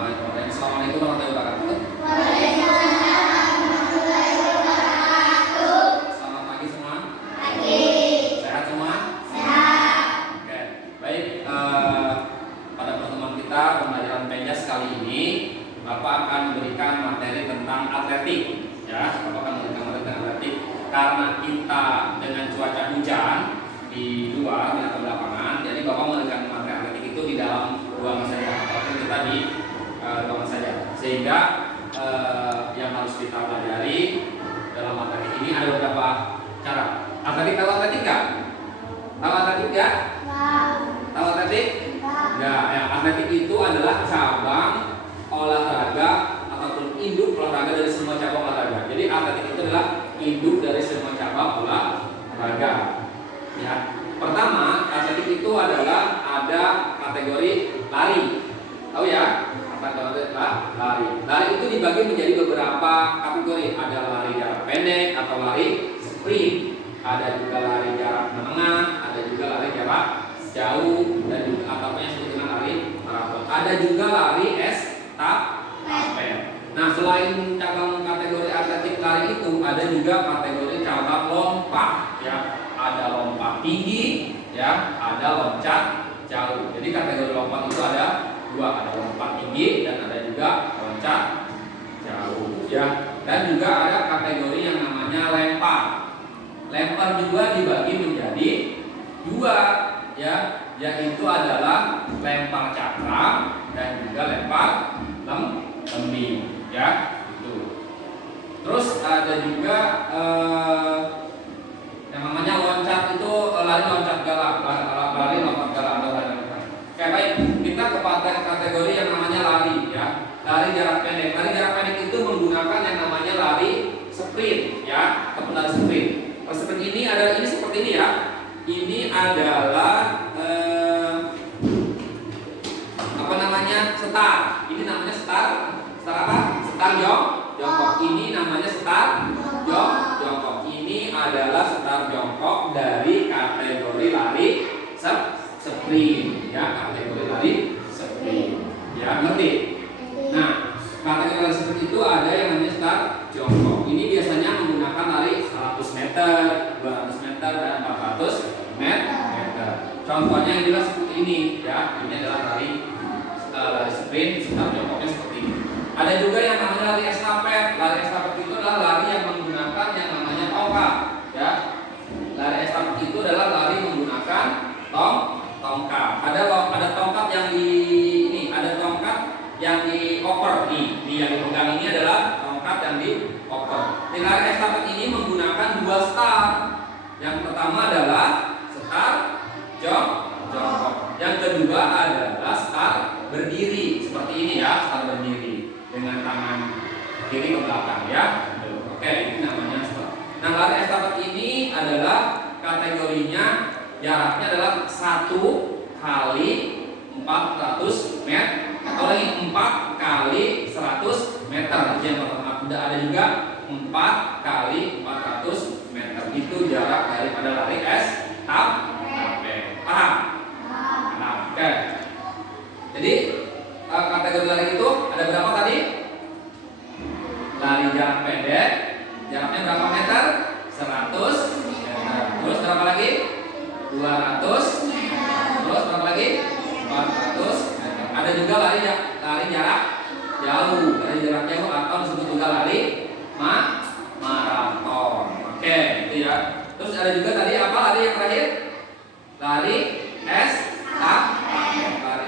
Assalamualaikum warahmatullahi wabarakatuh. Selamat pagi semua. Sehat semua? Oke, baik. Pada pertemuan kita pembelajaran Penjas kali ini, Bapak akan memberikan materi tentang atletik. Ya, Bapak akan memberikan materi tentang atletik karena kita dengan cuaca hujan di luar, di lapangan. Jadi Bapak memberikan materi atletik itu di dalam ruangan saja, ataupun kita di ruangan saja. Sehingga yang harus kita pelajari dalam atletik ini ada beberapa cara. Atletik, tahu atletik nggak? Tahu atletik nggak? Tahu atletik? Nggak. Ya, atletik itu adalah cabang olahraga ataupun induk olahraga dari semua cabang olahraga. Jadi atletik itu adalah induk dari semua cabang olahraga. Ya. Pertama, atletik itu adalah ada kategori lari. Tahu ya? Kategori lari. Lari itu dibagi menjadi beberapa kategori. Ada lari jarak pendek atau lari sprint. Ada juga lari jarak menengah, ada juga lari jarak jauh, dan juga apa yang disebut dengan lari maraton. Ada juga lari estafet. Nah, selain cabang kategori atletik lari itu, ada juga kategori cabang lompat. Ya, ada lompat tinggi, ya, ada loncat jauh. Jadi kategori lompat itu ada dua, ada lompat tinggi dan ada juga loncat jauh. Ya, dan juga ada kategori yang namanya lempar. Lempar juga dibagi menjadi dua, ya, yaitu adalah lempar cakram dan juga lempar lembing, ya, itu. Terus ada juga yang namanya loncat, itu lari loncat galak, lari lompat galak atau lari lompat. Oke, baik, kita kepada kategori yang namanya lari, ya, lari jarak pendek. Lari jarak pendek itu menggunakan yang namanya lari sprint, ya, ataupun lari sprint. Seperti ini adalah ini seperti ini, ya. Ini adalah apa namanya? Start. Ini namanya start. Start apa? Start jongkok. Ini namanya start jongkok. Ini adalah start jongkok dari kategori lari sprint, ya, kategori lari sprint. Ya, ngerti? Nah, kategori lari sprint itu ada yang namanya start jongkok. Ini biasanya menggunakan lari 100 meter, 200 meter, dan 400 meter. Contohnya yang jelas seperti ini, ya. Ini adalah lari sprint, start jongkoknya seperti ini. Ada juga yang namanya lari estafet. Lari estafet itu adalah lari yang menggunakan yang namanya tongkat, ya. Lari estafet itu adalah lari menggunakan tongkat. Ada tongkat yang di ini, ada tongkat yang di koper nih. Yang dipegang ini adalah tongkat yang di koper. Di lari estafet ini menggunakan dua start. Yang pertama adalah start jongkok. Yang kedua adalah start berdiri seperti ini, ya, start berdiri dengan tangan kiri ke belakang, ya. Oke, ini namanya start. Nah, lari estafet ini adalah kategorinya jaraknya adalah 1 kali 400 meter atau lagi 4 kali 100 meter. Yang pertama ada juga 4 kali 400 meter. Itu jarak daripada lari estafet. Paham? Nah, oke. Jadi kategori lari itu ada berapa tadi? Lari jarak pendek, jaraknya berapa meter? 100 meter. Terus berapa lagi? 200. Terus berapa lagi? 400 meter. Ada juga lari jarak jauh. Lari jarak jauh atau disebut juga lari maraton. Oke, itu ya. Terus ada juga tadi apa lari yang terakhir? Lari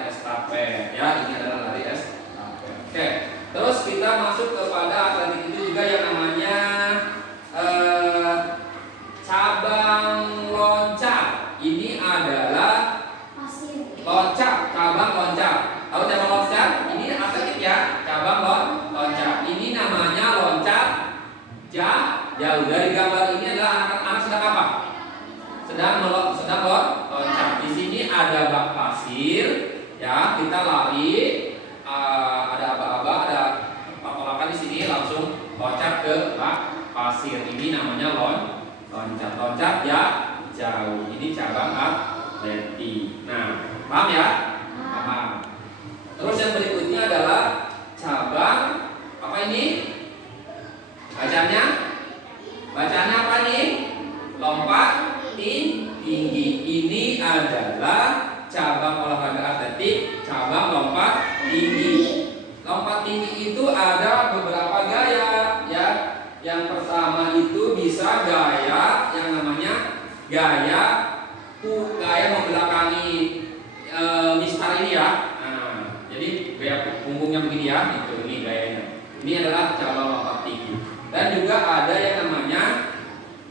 estafet. Ya, ini adalah lari estafet. Oke. Terus kita masuk kepada atletik itu juga yang namanya cabang loncat. Ini adalah loncat, cabang loncat. Tahu cabang loncat? Ini atletik, ya, cabang loncat. Ini namanya loncat jauh. Dari gambar ini adalah anak-anak sedang apa? Sedang loncat. Di sini ada bak pasir, ya, kita lari. Ada aba-aba, ada papan di sini, langsung loncat ke bak pasir. Ini namanya loncat ya jauh. Ini cabang atletik. Nah, paham ya? Paham. Terus yang berikutnya adalah tinggi. Lompat tinggi itu ada beberapa gaya ya. Yang pertama itu bisa gaya yang namanya gaya membelakangi mistar ini ya. Nah, jadi gaya punggungnya begini ya, itu ini gayanya. Ini adalah cabang lompat tinggi. Dan juga ada yang namanya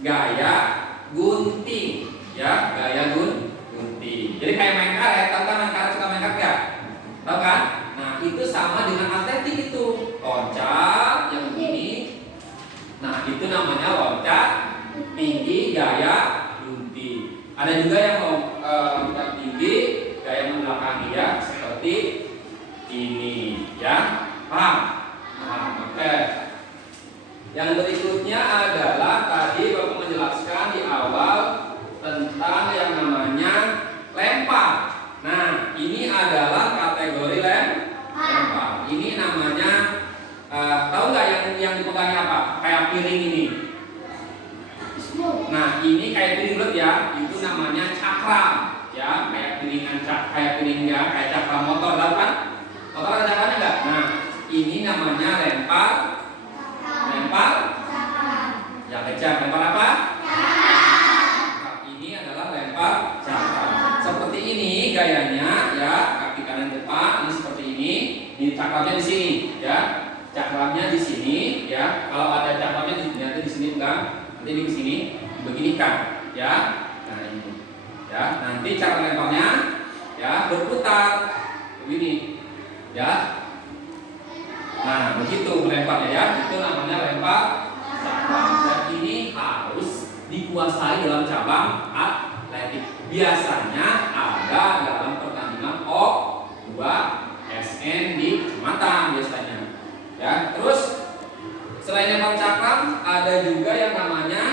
gaya gunting ya, gaya gunting. Jadi kayak main karet, tahu kan main karet, suka main karet nggak? Tahu kan? Nah, itu sama dengan atletik itu. Loncat yang begini. Nah, itu namanya loncat tinggi gaya gunting. Ada juga yang loncat tinggi gaya membelakangi ya, seperti ini ya. Paham? Nah, oke. Yang berikutnya adalah tadi Bapak menjelaskan di awal tentang yang namanya lempar. Nah, ini adalah kategori lempar. Ini namanya tahu nggak yang dipegangi apa? Kayak piring ini. Nah, ini kayak piring bulat ya. Itu namanya cakram ya, kayak piringan kayak piring ya, kayak cakram motor, tahu kan? Motor ada cakramnya nggak? Nah, ini namanya lempar. Ya, kejar. Lempar apa? Nah, ini adalah lempar cakram. Seperti ini gayanya ya, kaki kanan depan ini seperti ini. Ini cakramnya di sini ya. Cakramnya di sini ya. Kalau ada cakramnya di sini, nanti di sini enggak. Nanti di sini beginikan ya. Nah, ini. Ya, nanti cara lemparnya ya berputar begini. Ya. Nah, begitu melemparnya ya. Itu namanya lempar cakram. Dan ini harus dikuasai dalam cabang atletik. Biasanya ada dalam pertandingan O2 SN di kecamatan biasanya. Ya, terus selain lempar cakram ada juga yang namanya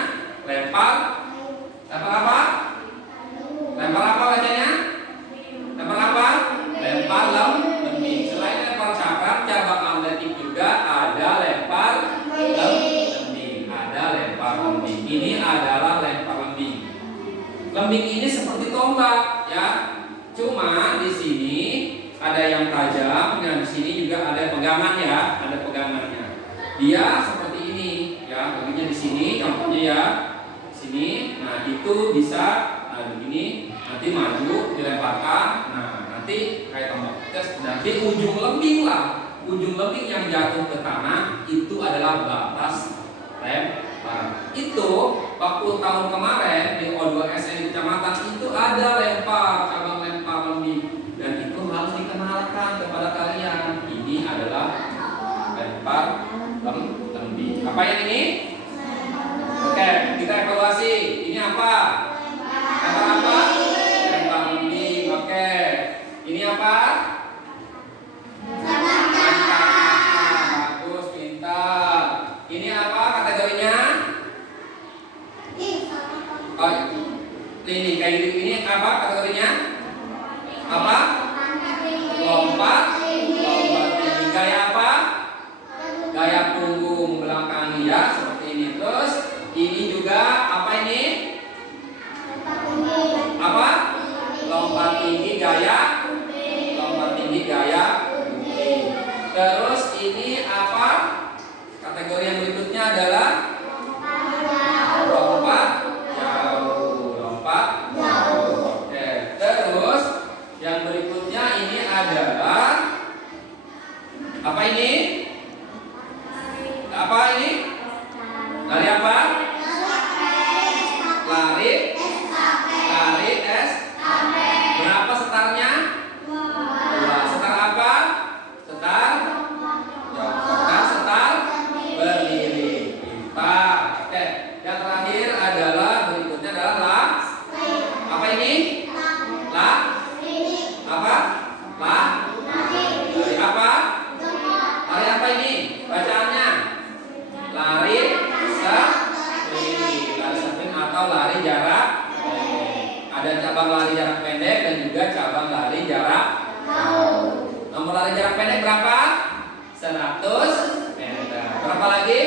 lempar apa? Lempar apa bacanya? Lempar apa? Lempar lembing. Selain lempar cakram, cabang atletik juga ada lempar lembing. Ada lempar lembing. Ini adalah lempar lembing. Lembing ini seperti tombak ya. Cuma di sini ada yang tajam, dan di sini juga ada pegangan ya, ada pegangannya. Dia seperti ini ya, baginya di sini, contohnya ya, sini. Nah, itu bisa begini, nanti maju dilemparkan. Nah, nanti kayak tombak. Nanti ujung lembing yang jatuh ke tanah itu adalah batas lempar. Itu waktu tahun kemarin di O2 SN di kecamatan itu ada lempar, cabang lempar lembing, dan itu harus dikenalkan kepada kalian. Ini adalah lempar lembing. Apa yang ini? Oke, kita evaluasi. Ini apa? Lempar apa? Lempar lembing. Oke. Ini apa? Bagus, pintar. Ini apa kategorinya? Oh, ini kayak gitu. Ini apa kategorinya? Apa? Lompat tinggi. Gaya apa? Gaya punggung belakangi ya, seperti ini. Terus ini juga apa ini? Apa? Lompat tinggi gaya. Terus ini apa? Kategori yang berikutnya adalah lompat jauh. Oke. Terus yang berikutnya ini adalah apa ini? Apa ini? Lari apa? Lari berapa setarnya? 2. Setar apa? Setar berdiri. Pintar. Oke. Yang terakhir adalah berikutnya adalah apa ini? Apa? Lari apa? Lari apa ini? Bacaannya? Lari sprint atau lari jarak pendek. Ada cabang lari jarak pendek dan juga cabang lari jarak jauh. Nomor lari jarak pendek berapa? 100 meter. Berapa lagi?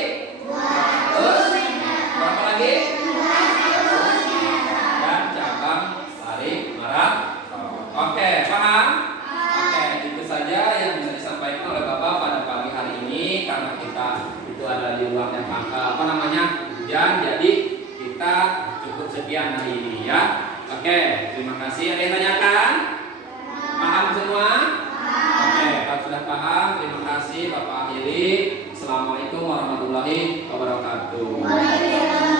200 meter. Berapa lagi? 300 meter. Dan cabang lari maraton. Oke, paham? Oke, itu saja yang bisa sekian. Jadi kita cukup sekian hari ini ya. Oke, terima kasih. Ada yang tanyakan? Paham semua? Oke, kalau sudah paham, terima kasih. Bapak akhiri. Assalamualaikum warahmatullahi wabarakatuh.